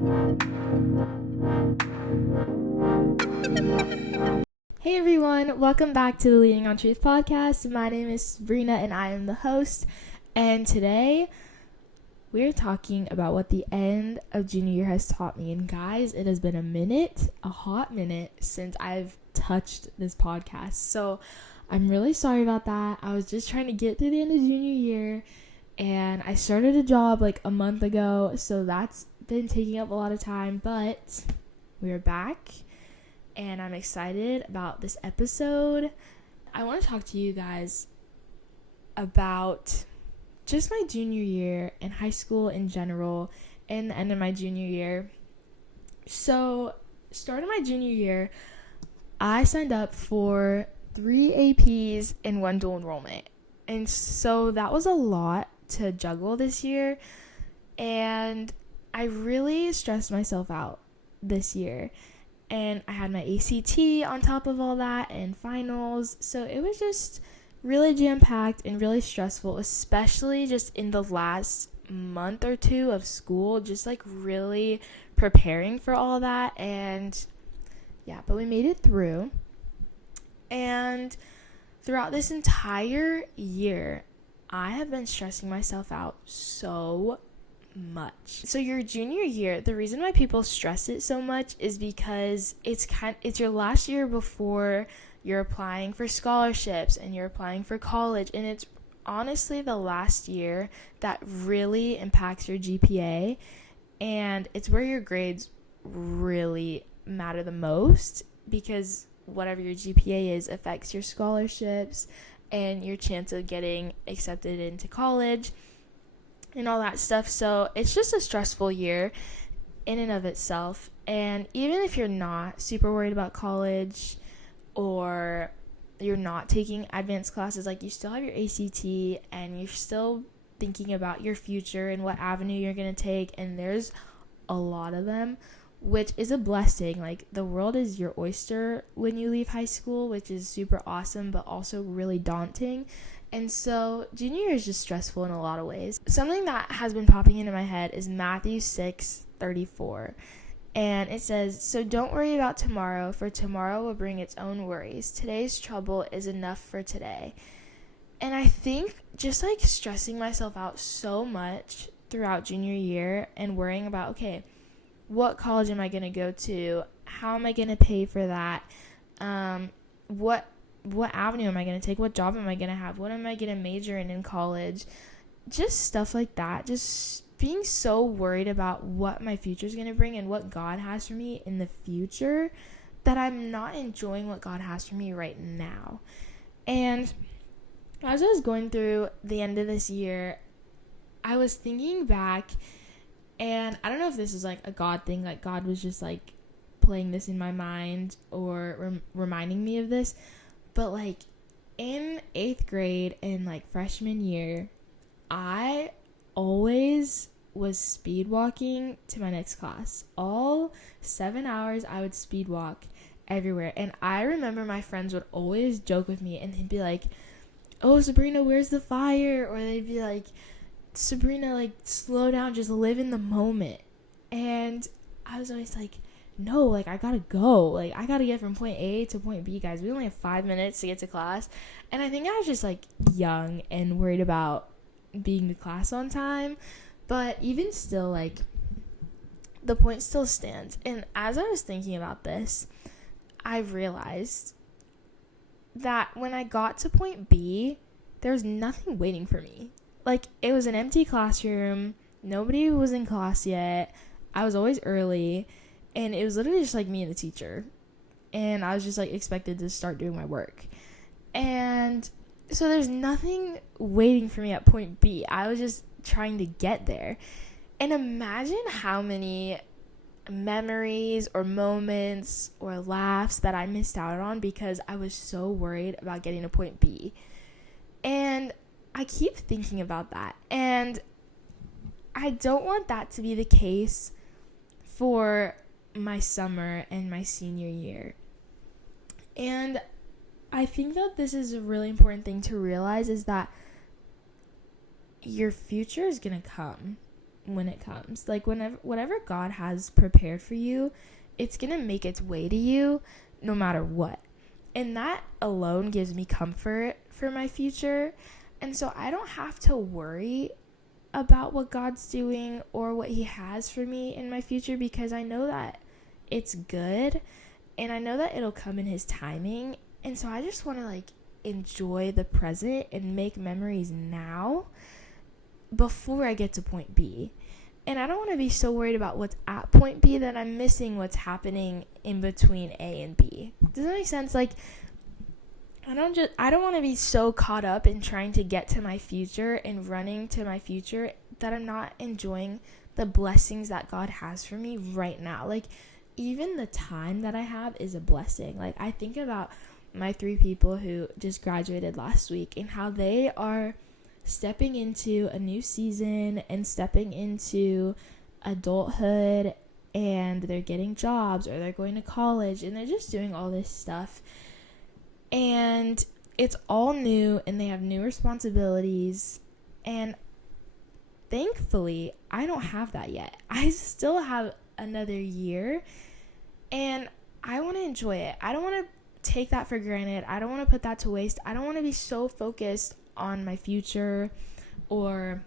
Hey everyone, welcome back to the Leading on Truth podcast. My name is Sabrina and I am the host. And today we're talking about what the end of junior year has taught me. And guys, it has been a hot minute since I've touched this podcast. So I'm really sorry about that. I was just trying to get to the end of junior year and I started a job like a month ago. So that's been taking up a lot of time, but we're back. And I'm excited about this episode. I want to talk to you guys about just my junior year and high school in general and the end of my junior year. So, starting my junior year, I signed up for 3 APs and 1 dual enrollment. And so that was a lot to juggle this year. And I really stressed myself out this year. And I had my ACT on top of all that and finals. So it was just really jam-packed and really stressful, especially just in the last month or two of school, just like really preparing for all that. And yeah, but we made it through. And throughout this entire year, I have been stressing myself out so much. So your junior year, the reason why people stress it so much is because it's your last year before you're applying for scholarships and you're applying for college, and it's honestly the last year that really impacts your GPA, and it's where your grades really matter the most, because whatever your GPA is affects your scholarships and your chance of getting accepted into college and all that stuff. So it's just a stressful year in and of itself. And even if you're not super worried about college or you're not taking advanced classes, like you still have your ACT and you're still thinking about your future and what avenue you're going to take. And there's a lot of them, which is a blessing. Like, the world is your oyster when you leave high school, which is super awesome, but also really daunting. And so junior year is just stressful in a lot of ways. Something that has been popping into my head is Matthew 6:34. And it says, "So don't worry about tomorrow, for tomorrow will bring its own worries. Today's trouble is enough for today." And I think just like stressing myself out so much throughout junior year and worrying about, okay, what college am I going to go to? How am I going to pay for that? What avenue am I going to take? What job am I going to have? What am I going to major in college? Just stuff like that. Just being so worried about what my future is going to bring and what God has for me in the future, that I'm not enjoying what God has for me right now. And as I was going through the end of this year, I was thinking back, and I don't know if this is like a God thing, like God was just like playing this in my mind or reminding me of this. But like in 8th grade and like freshman year, I always was speed walking to my next class. All 7 hours I would speed walk everywhere. And I remember my friends would always joke with me and they'd be like, "Oh, Sabrina, where's the fire?" Or they'd be like, "Sabrina, like, slow down, just live in the moment." And I was always like, no, like, I gotta go. Like, I gotta get from point A to point B, guys. We only have 5 minutes to get to class. And I think I was just, like, young and worried about being to class on time. But even still, like, the point still stands. And as I was thinking about this, I realized that when I got to point B, there was nothing waiting for me. Like, it was an empty classroom. Nobody was in class yet. I was always early. And it was literally just like me and the teacher. And I was just like expected to start doing my work. And so there's nothing waiting for me at point B. I was just trying to get there. And imagine how many memories or moments or laughs that I missed out on because I was so worried about getting to point B. And I keep thinking about that. And I don't want that to be the case for my summer and my senior year. And I think that this is a really important thing to realize, is that your future is going to come. when it comes. Like, whatever God has prepared for you, it's going to make its way to you no matter what. And that alone gives me comfort for my future. And so I don't have to worry about what God's doing or what he has for me in my future, because I know that it's good and I know that it'll come in his timing. And so I just want to like enjoy the present and make memories now before I get to point B. And I don't want to be so worried about what's at point B that I'm missing what's happening in between A and B. Does that make sense? Like, I don't want to be so caught up in trying to get to my future and running to my future that I'm not enjoying the blessings that God has for me right now. Like, even the time that I have is a blessing. Like, I think about my 3 people who just graduated last week and how they are stepping into a new season and stepping into adulthood, and they're getting jobs or they're going to college and they're just doing all this stuff. And it's all new and they have new responsibilities. And thankfully, I don't have that yet. I still have another year and I want to enjoy it. I don't want to take that for granted. I don't want to put that to waste. I don't want to be so focused on my future or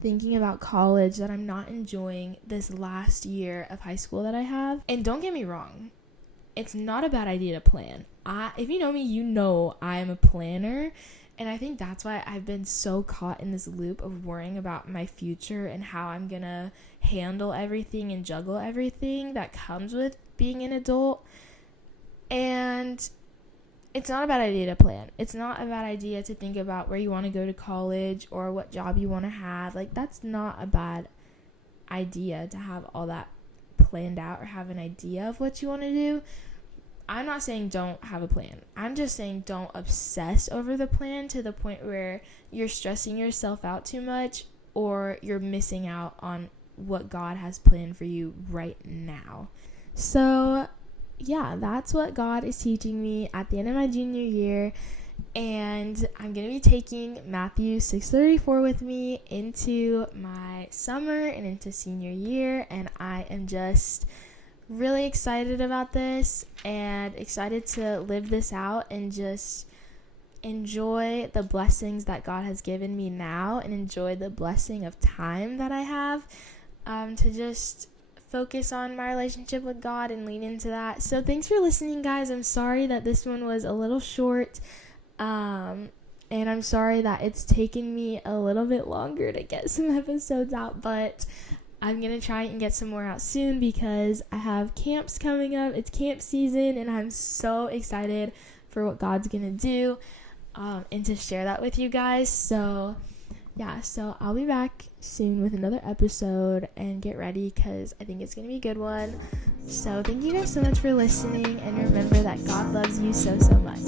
thinking about college that I'm not enjoying this last year of high school that I have. And don't get me wrong, it's not a bad idea to plan. If you know me, you know I am a planner, and I think that's why I've been so caught in this loop of worrying about my future and how I'm gonna handle everything and juggle everything that comes with being an adult. And it's not a bad idea to plan. It's not a bad idea to think about where you want to go to college or what job you want to have. Like, that's not a bad idea to have all that planned out or have an idea of what you want to do. I'm not saying don't have a plan. I'm just saying don't obsess over the plan to the point where you're stressing yourself out too much or you're missing out on what God has planned for you right now. So yeah, that's what God is teaching me at the end of my junior year. And I'm going to be taking Matthew 6:34 with me into my summer and into senior year. And I am just really excited about this and excited to live this out and just enjoy the blessings that God has given me now and enjoy the blessing of time that I have to just focus on my relationship with God and lean into that. So thanks for listening, guys. I'm sorry that this one was a little short. And I'm sorry that it's taken me a little bit longer to get some episodes out, but I'm going to try and get some more out soon because I have camps coming up. It's camp season and I'm so excited for what God's going to do and to share that with you guys. So yeah, so I'll be back soon with another episode, and get ready because I think it's going to be a good one. So thank you guys so much for listening, and remember that God loves you so, so much.